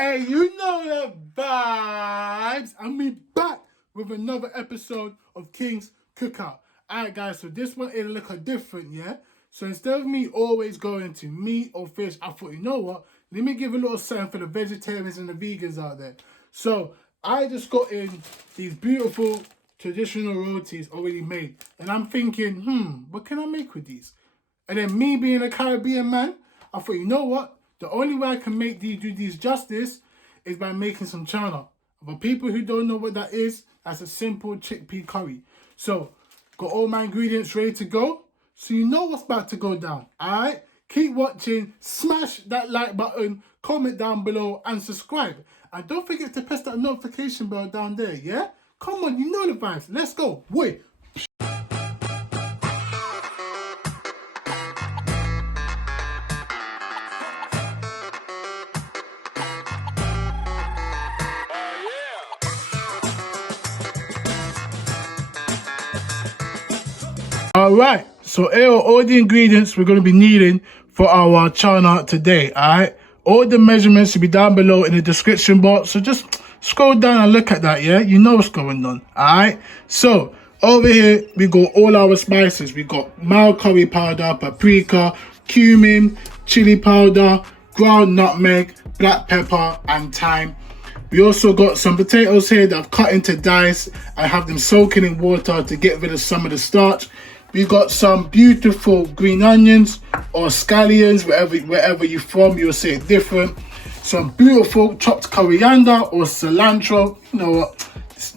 Hey, you know the vibes. And we back with another episode of King's Cookout. Alright guys, so this one is a little different, yeah? So instead of me always going to meat or fish, I thought, you know what? Let me give a little something for the vegetarians and the vegans out there. So I just got in these beautiful traditional rotis already made. And I'm thinking, what can I make with these? And then me being a Caribbean man, I thought, you know what? The only way I can make do these justice is by making some chana. For people who don't know what that is, that's a simple chickpea curry. So, got all my ingredients ready to go. So you know what's about to go down, alright? Keep watching, smash that like button, comment down below, and subscribe. And don't forget to press that notification bell down there, yeah? Come on, you know the vibes. Let's go. Wait. Alright, so here are all the ingredients we're going to be needing for our chana today, alright? All the measurements will be down below in the description box, so just scroll down and look at that, yeah? You know what's going on, alright? So, over here, we got all our spices. We got mild curry powder, paprika, cumin, chili powder, ground nutmeg, black pepper, and thyme. We also got some potatoes here that I've cut into dice. I have them soaking in water to get rid of some of the starch. We got some beautiful green onions or scallions, wherever you're from, you'll say it different. Some beautiful chopped coriander or cilantro, you know what,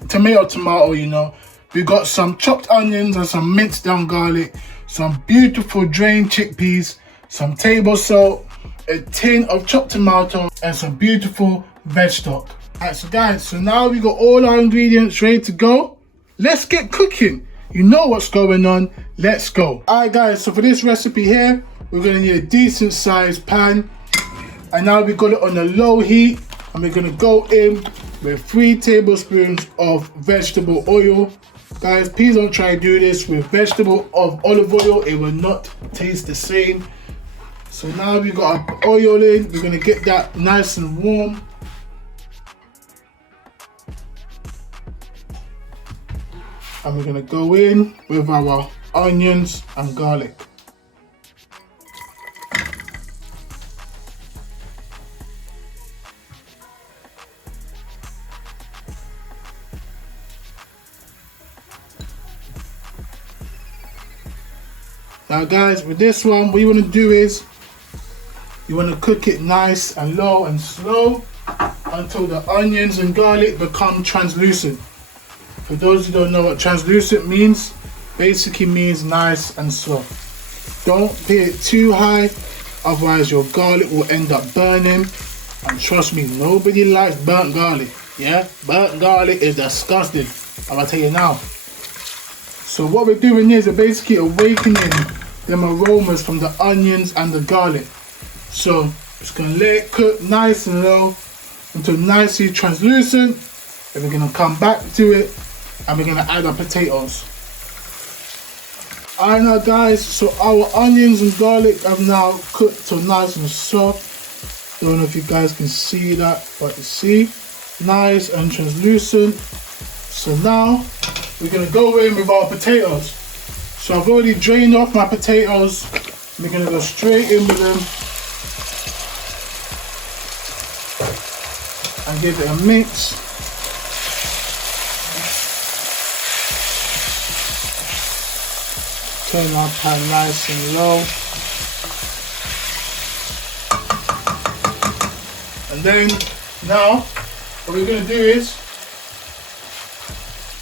tomato, you know. We got some chopped onions and some minced down garlic, some beautiful drained chickpeas, some table salt, a tin of chopped tomato, and some beautiful veg stock. Alright, so guys, so now we got all our ingredients ready to go. Let's get cooking. You know what's going on. Let's go. Alright guys, so for this recipe here, we're going to need a decent sized pan. And now we got it on a low heat. And we're going to go in with 3 tablespoons of vegetable oil. Guys, please don't try to do this with vegetable of olive oil. It will not taste the same. So now we got our oil in. We're going to get that nice and warm. And we're going to go in with our onions and garlic. Now guys, with this one, what you want to do is you want to cook it nice and low and slow until the onions and garlic become translucent. For those who don't know what translucent means, basically means nice and soft. Don't put it too high, otherwise your garlic will end up burning. And trust me, nobody likes burnt garlic. Yeah, burnt garlic is disgusting. I'm gonna tell you now. So what we're doing is we're basically awakening them aromas from the onions and the garlic. So just gonna let it cook nice and low until nicely translucent. And we're gonna come back to it and we're gonna add our potatoes. Alright now guys, so our onions and garlic have now cooked till nice and soft. Don't know if you guys can see that, but you see, nice and translucent. So now we're gonna go in with our potatoes. So I've already drained off my potatoes. We're gonna go straight in with them and give it a mix. Turn our pan nice and low. And then now what we're going to do is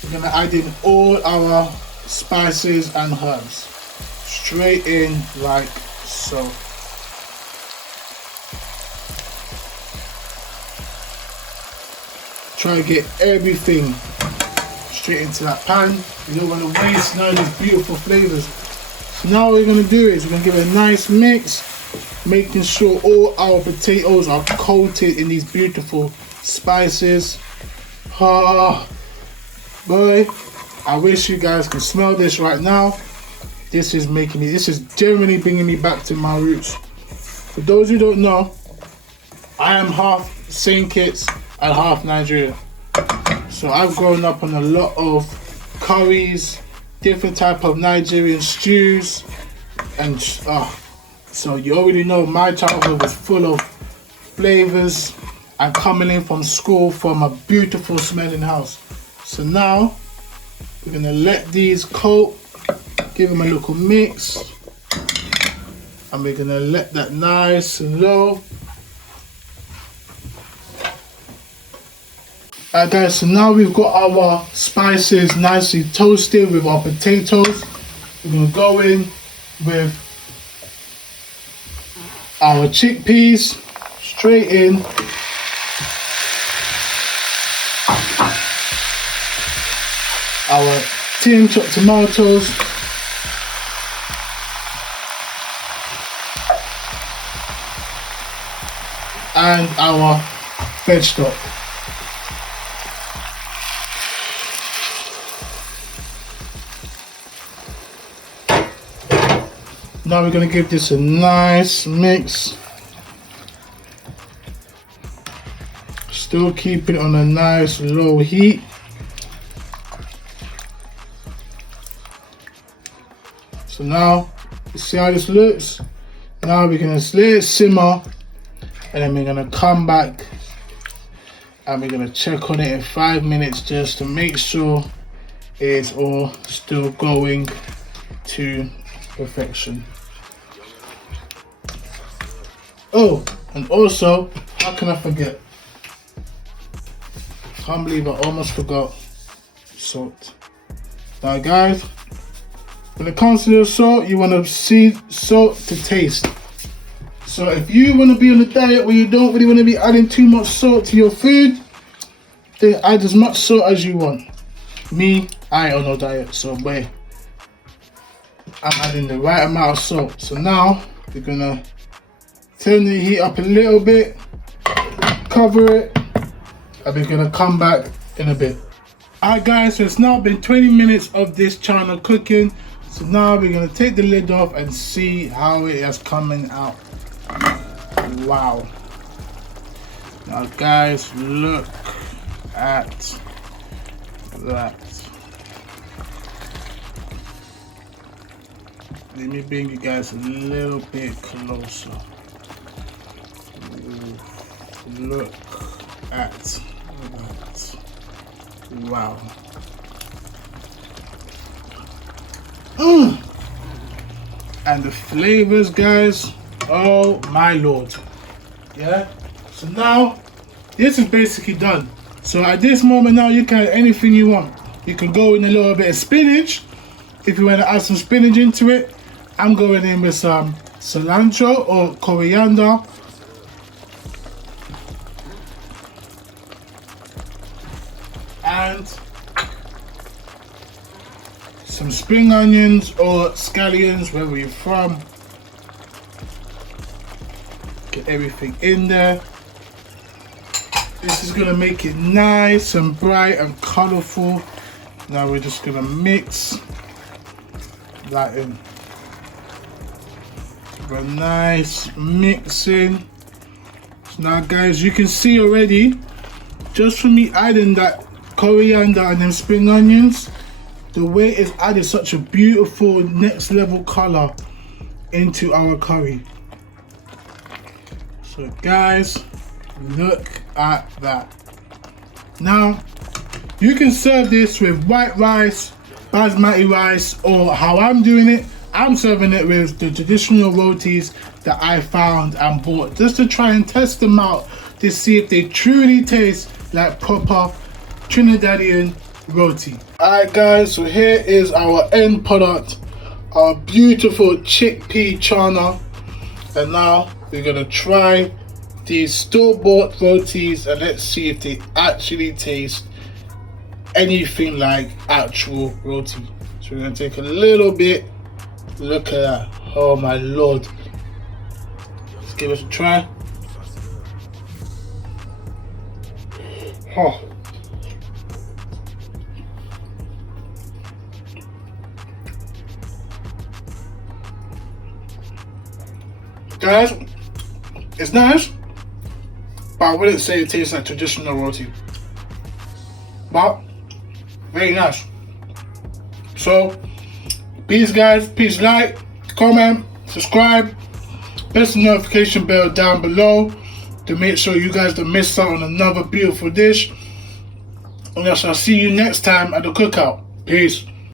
we're going to add in all our spices and herbs straight in like so. Try to get everything straight into that pan. You don't want to waste none of these beautiful flavors. So now what we're going to do is we're going to give it a nice mix, making sure all our potatoes are coated in these beautiful spices. Ah, boy, I wish you guys can smell this right now. This is genuinely bringing me back to my roots. For those who don't know, I am half St. Kitts and half Nigeria. So I've grown up on a lot of curries, different type of Nigerian stews, and so you already know my childhood was full of flavors and coming in from school from a beautiful smelling house. So now we're gonna let these coat, give them a little mix, and we're gonna let that nice and low. Alright guys, so now we've got our spices nicely toasted with our potatoes. We're gonna go in with our chickpeas straight in. Our tin chopped tomatoes. And our veg stock. Now we're going to give this a nice mix. Still keep it on a nice low heat. So now, you see how this looks? Now we're going to let it simmer, and then we're going to come back and we're going to check on it in 5 minutes just to make sure it's all still going to perfection. Oh, and also, how can I forget? Can't believe I almost forgot salt. Now guys, when it comes to the salt, you want to see salt to taste. So if you want to be on a diet where you don't really want to be adding too much salt to your food, then add as much salt as you want. Me, I ain't on no diet, so boy, I'm adding the right amount of salt. So now we're gonna turn the heat up a little bit, cover it, and we're gonna come back in a bit. Alright guys, so it's now been 20 minutes of this chana cooking. So now we're gonna take the lid off and see how it is coming out. Wow. Now guys, look at that. Let me bring you guys a little bit closer. Look at that. Wow. And the flavors, guys, oh my lord. Yeah, so now this is basically done. So at this moment now, you can add anything you want. You can go in a little bit of spinach if you want to add some spinach into it. I'm going in with some cilantro or coriander. And some spring onions or scallions, wherever you're from. Get everything in there. This is gonna make it nice and bright and colorful. Now we're just gonna mix that in. So a nice mixing. So now guys, you can see already, just from me adding that coriander and then spring onions, the way it's added such a beautiful next level color into our curry. So guys, look at that. Now you can serve this with white rice, basmati rice, or how I'm doing it, I'm serving it with the traditional rotis that I found and bought, just to try and test them out to see if they truly taste like proper Trinidadian roti. Alright guys, so here is our end product, our beautiful chickpea chana. And now we're gonna try these store-bought rotis and let's see if they actually taste anything like actual roti. So we're gonna take a little bit. Look at that. Oh my lord. Let's give it a try. Oh. Guys, it's nice, but I wouldn't say it tastes like traditional roti. But very nice. So peace guys, please like, comment, subscribe, press the notification bell down below to make sure you guys don't miss out on another beautiful dish. And I shall see you next time at the cookout. Peace.